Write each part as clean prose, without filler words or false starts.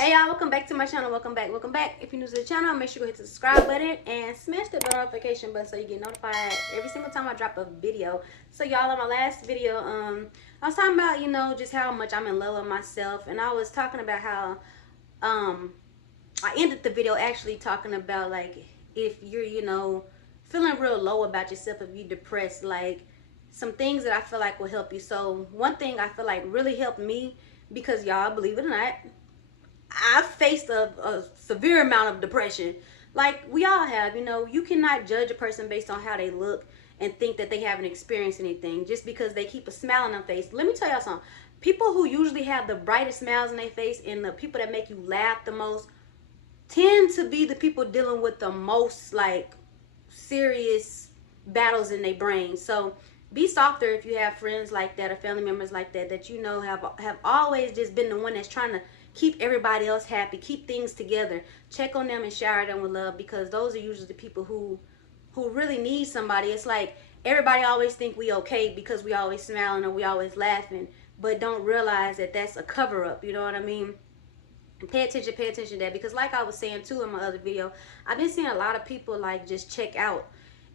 Hey y'all, welcome back to my channel. Welcome back. If you're new to the channel, make sure you hit the subscribe button and smash the bell notification button so you get notified every single time I drop a video. So y'all, on my last video, I was talking about, just how much I'm in love with myself, and I was talking about how I ended the video actually talking about, like, if you're, feeling real low about yourself, if you're depressed, like, some things that I feel like will help you. So one thing I feel like really helped me, because y'all, believe it or not, I've faced a severe amount of depression. Like we all have, you cannot judge a person based on how they look and think that they haven't experienced anything just because they keep a smile on their face. Let me tell y'all something. People who usually have the brightest smiles on their face and the people that make you laugh the most tend to be the people dealing with the most, like, serious battles in their brain. So be softer if you have friends like that or family members like that have always just been the one that's trying to keep everybody else happy, keep things together. Check on them and shower them with love, because those are usually the people who really need somebody. It's like everybody always think we okay because we always smiling or we always laughing, but don't realize that that's a cover up. You know what I mean? Pay attention to that, because like I was saying too in my other video, I've been seeing a lot of people like just check out,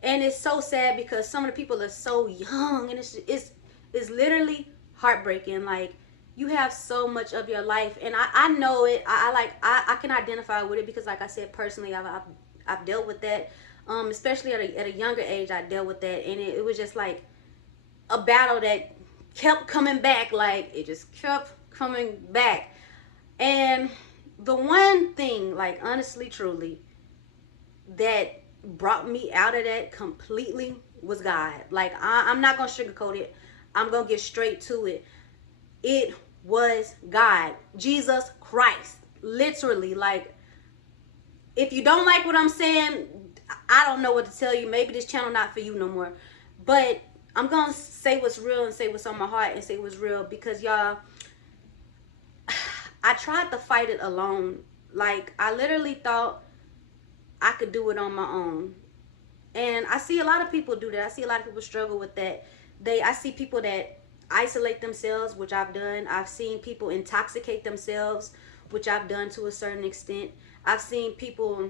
and it's so sad because some of the people are so young, and it's literally heartbreaking. Like, you have so much of your life, and I know it. I can identify with it because, like I said, personally, I've dealt with that. Especially at a younger age, I dealt with that, and it was just like a battle that kept coming back. Like, it just kept coming back. And the one thing, like, honestly, truly, that brought me out of that completely was God. Like, I'm not going to sugarcoat it. I'm going to get straight to it. It was God. Jesus Christ. Literally. Like, if you don't like what I'm saying, I don't know what to tell you. Maybe this channel not for you no more. But I'm going to say what's real and say what's on my heart and say what's real, because y'all, I tried to fight it alone. Like, I literally thought I could do it on my own. And I see a lot of people do that. I see a lot of people struggle with that. I see people that isolate themselves, which I've done. I've seen people intoxicate themselves, which I've done to a certain extent. I've seen people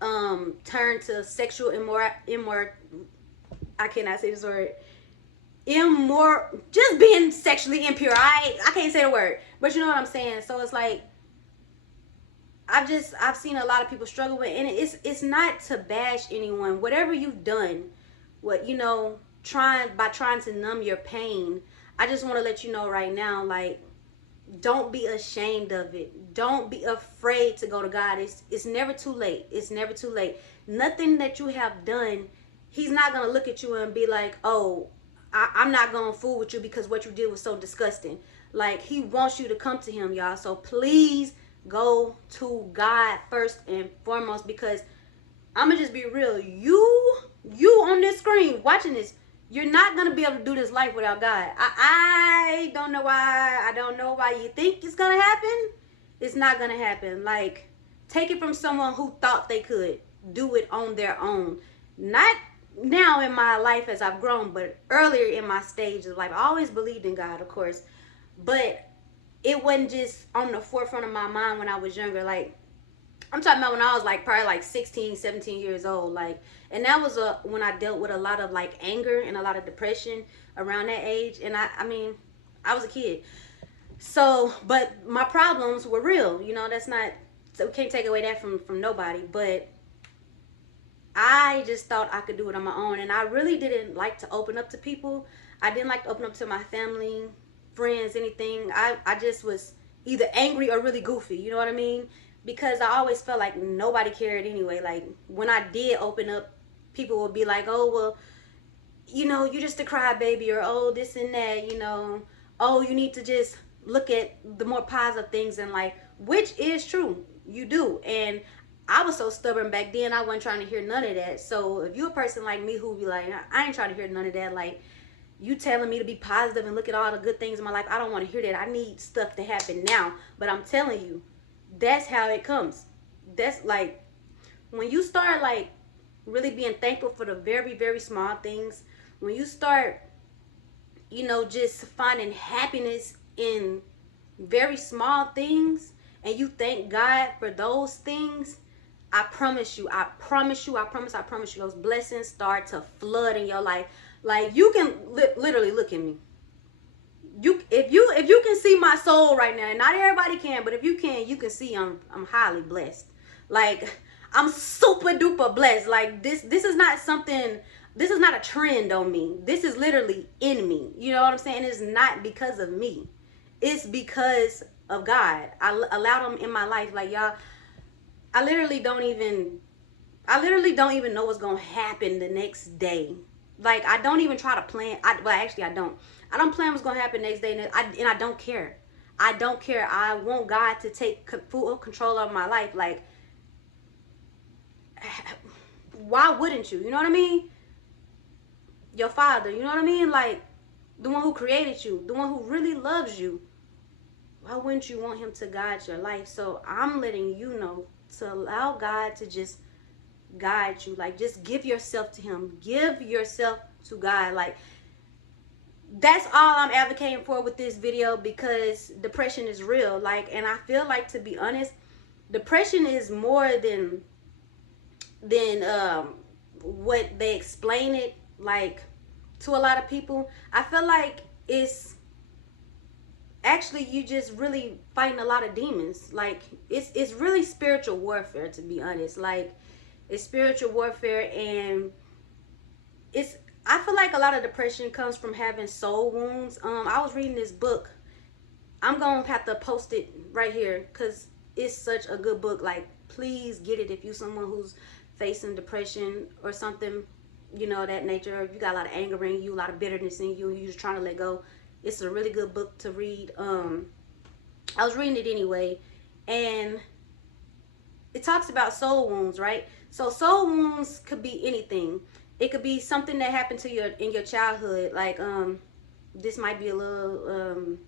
turn to sexual I cannot say this word. Just being sexually impure. I can't say the word, but you know what I'm saying. So it's like, I've seen a lot of people struggle with, and it's not to bash anyone. Whatever you've done, trying to numb your pain, I just want to let you know right now, like, don't be ashamed of it. Don't be afraid to go to God. It's never too late. It's never too late. Nothing that you have done, He's not gonna look at you and be like, oh, I'm not gonna fool with you because what you did was so disgusting. Like, He wants you to come to Him, y'all. So please go to God first and foremost, because I'm gonna just be real. You on this screen watching this, you're not gonna be able to do this life without God. I don't know why. I don't know why you think it's gonna happen. It's not gonna happen. Like, take it from someone who thought they could do it on their own. Not now in my life as I've grown, but earlier in my stage of life. I always believed in God, of course, but it wasn't just on the forefront of my mind when I was younger. Like, I'm talking about when I was like probably like 16, 17 years old. Like, and that was when I dealt with a lot of like anger and a lot of depression around that age. And I mean, I was a kid. So, but my problems were real. That's not, so we can't take away that from nobody. But I just thought I could do it on my own, and I really didn't like to open up to people. I didn't like to open up to my family, friends, anything. I just was either angry or really goofy, you know what I mean? Because I always felt like nobody cared anyway. Like, when I did open up, people would be like, oh, well, you're just a crybaby, or oh, this and that, oh, you need to just look at the more positive things in life, which is true. You do. And I was so stubborn back then, I wasn't trying to hear none of that. So if you're a person like me who be like, I ain't trying to hear none of that, like, you telling me to be positive and look at all the good things in my life, I don't want to hear that. I need stuff to happen now. But I'm telling you, that's how it comes. That's like, when you start like really being thankful for the very, very small things, when you start, just finding happiness in very small things, and you thank God for those things, I promise you, I promise you, I promise you, those blessings start to flood in your life. Like, you can literally look at me. If you can see my soul right now, and not everybody can, but if you can, you can see I'm highly blessed. Like, I'm super duper blessed. Like, this is not something, this is not a trend on me. This is literally in me. You know what I'm saying? It's not because of me. It's because of God. I allowed him in my life. Like, y'all, I literally don't even know what's gonna happen the next day. Like, I don't even try to plan. Well, actually, I don't. I don't plan what's gonna happen next day, and I don't care. I don't care. I want God to take full control of my life. Like, why wouldn't you? You know what I mean? Your Father. You know what I mean? Like, the one who created you, the one who really loves you. Why wouldn't you want him to guide your life? So I'm letting you know to allow God to just guide you. Like, just give yourself to him. Give yourself to God. Like, that's all I'm advocating for with this video, because depression is real. Like, and I feel like, to be honest, depression is more than what they explain it like to a lot of people. I feel like it's actually, you just really fighting a lot of demons. Like, it's really spiritual warfare, to be honest. Like, it's spiritual warfare, and I feel like a lot of depression comes from having soul wounds. I was reading this book. I'm gonna have to post it right here because it's such a good book. Like, please get it if you someone who's facing depression or something, you know, that nature. If you got a lot of anger in you, a lot of bitterness in you, and you're just trying to let go, it's a really good book to read. I was reading it anyway, and it talks about soul wounds, right? So soul wounds could be anything. It could be something that happened to you in your childhood. Like, this might be a little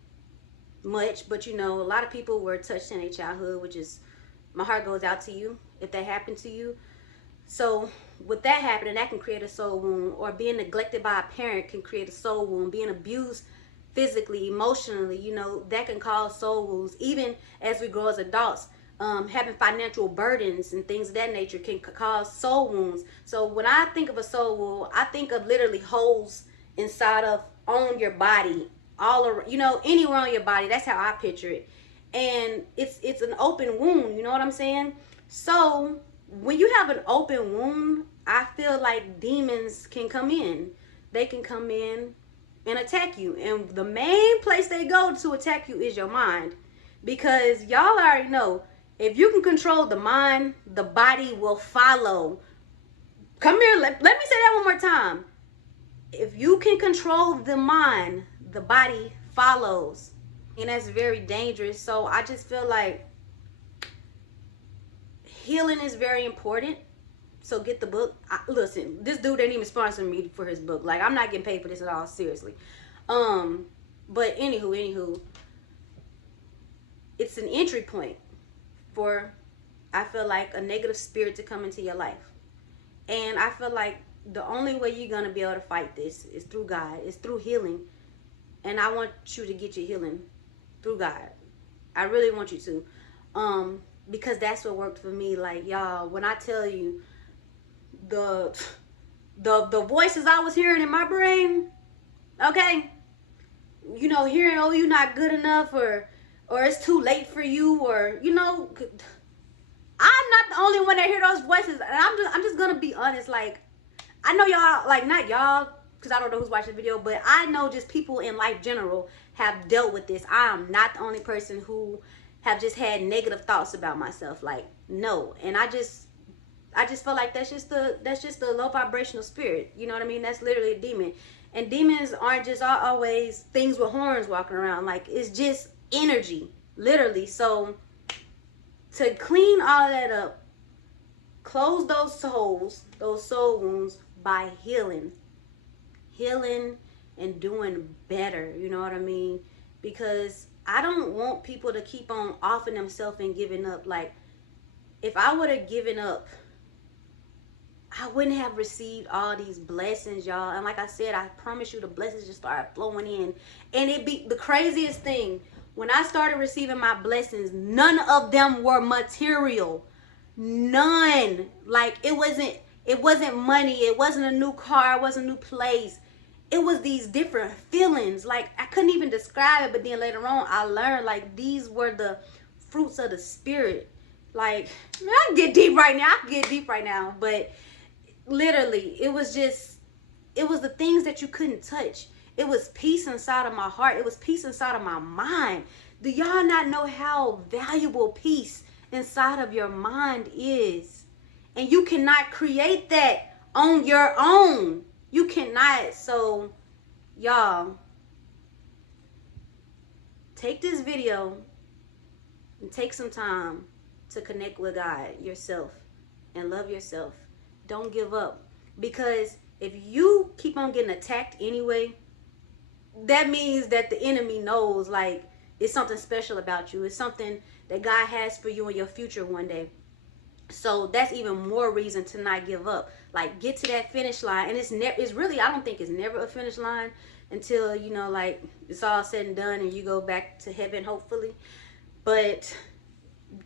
much, but you know, a lot of people were touched in their childhood, which is, my heart goes out to you if that happened to you. So with that happening, that can create a soul wound. Or being neglected by a parent can create a soul wound. Being abused physically, emotionally, you know, that can cause soul wounds. Even as we grow as adults, having financial burdens and things of that nature can cause soul wounds. So when I think of a soul wound, I think of literally holes inside of, on your body, all around, you know, anywhere on your body. That's how I picture it. And it's an open wound, you know what I'm saying? So when you have an open wound, I feel like demons can come in. They can come in and attack you. And the main place they go to attack you is your mind. Because y'all already know, if you can control the mind, the body will follow. Come here, let me say that one more time. If you can control the mind, the body follows. And that's very dangerous. So I just feel like healing is very important. So get the book. Listen, this dude didn't even sponsor me for his book. Like, I'm not getting paid for this at all, seriously. But anywho, it's an entry point for, I feel like, a negative spirit to come into your life. And I feel like the only way you're going to be able to fight this is through God. It's through healing. And I want you to get your healing through God. I really want you to. Because that's what worked for me. Like, y'all, when I tell you the voices I was hearing in my brain, okay, you know, hearing, oh, you're not good enough, or it's too late for you, or, you know, I'm not the only one that hear those voices. And I'm just gonna be honest. Like, I know y'all, like, not y'all, because I don't know who's watching the video, but I know just people in life general have dealt with this. I am not the only person who have just had negative thoughts about myself. Like, no. And I just feel like that's just the low vibrational spirit. You know what I mean? That's literally a demon. And demons aren't just always things with horns walking around. Like, it's just energy, literally. So to clean all that up, close those holes, those soul wounds, by healing and doing better. You know what I mean? Because I don't want people to keep on offing themselves and giving up. Like, if I would have given up, I wouldn't have received all these blessings, y'all. And like I said, I promise you, the blessings just started flowing in. And it be the craziest thing. When I started receiving my blessings, none of them were material. None. Like it wasn't money, it wasn't a new car, it wasn't a new place. It was these different feelings. Like I couldn't even describe it, but then later on I learned like these were the fruits of the spirit. Like, man, I can get deep right now. I can get deep right now. But literally, it was the things that you couldn't touch. It was peace inside of my heart. It was peace inside of my mind. Do y'all not know how valuable peace inside of your mind is? And you cannot create that on your own. You cannot. So, y'all, take this video and take some time to connect with God yourself and love yourself. Don't give up. Because if you keep on getting attacked anyway, that means that the enemy knows like it's something special about you. It's something that God has for you in your future one day. So that's even more reason to not give up. Like get to that finish line. And it's really, I don't think it's never a finish line until, you know, like it's all said and done and you go back to heaven, hopefully. But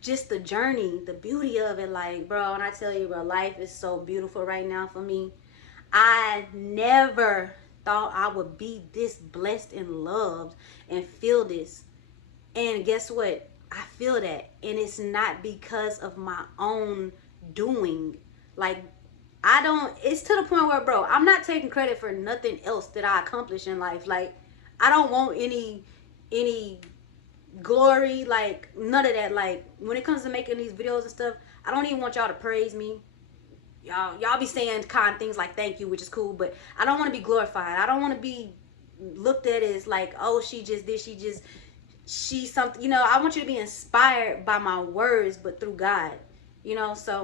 just the journey, the beauty of it, like, bro, and I tell you, bro, life is so beautiful right now for me. I never thought I would be this blessed and loved and feel this. And guess what? I feel that. And it's not because of my own doing. Like, it's to the point where, bro, I'm not taking credit for nothing else that I accomplish in life. Like, I don't want any glory, like none of that. Like when it comes to making these videos and stuff, I don't even want y'all to praise me. Y'all be saying kind things like thank you, which is cool, but I don't want to be glorified. I don't want to be looked at as like, oh, she just did, she's something, you know. I want you to be inspired by my words, but through God, you know. So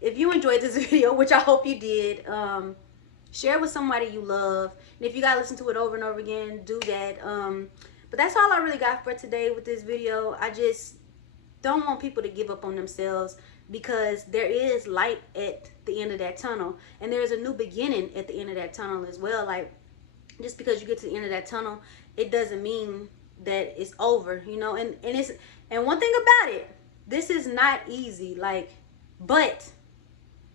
if you enjoyed this video, which I hope you did, share it with somebody you love. And if you gotta listen to it over and over again, do that. But that's all I really got for today with this video. I just don't want people to give up on themselves, because there is light at the end of that tunnel. And there is a new beginning at the end of that tunnel as well. Like, just because you get to the end of that tunnel, it doesn't mean that it's over, you know. And one thing about it, this is not easy. Like, but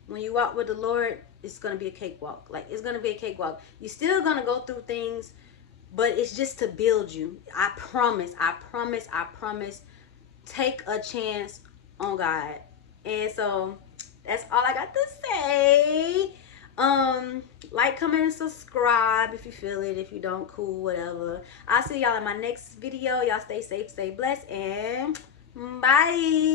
when you walk with the Lord, it's going to be a cakewalk. Like, it's going to be a cakewalk. You're still going to go through things, but it's just to build you. I promise. Take a chance on God. And so that's all I got to say. Like, comment, and subscribe if you feel it. If you don't, cool, whatever. I'll see y'all in my next video. Y'all stay safe, stay blessed, and bye.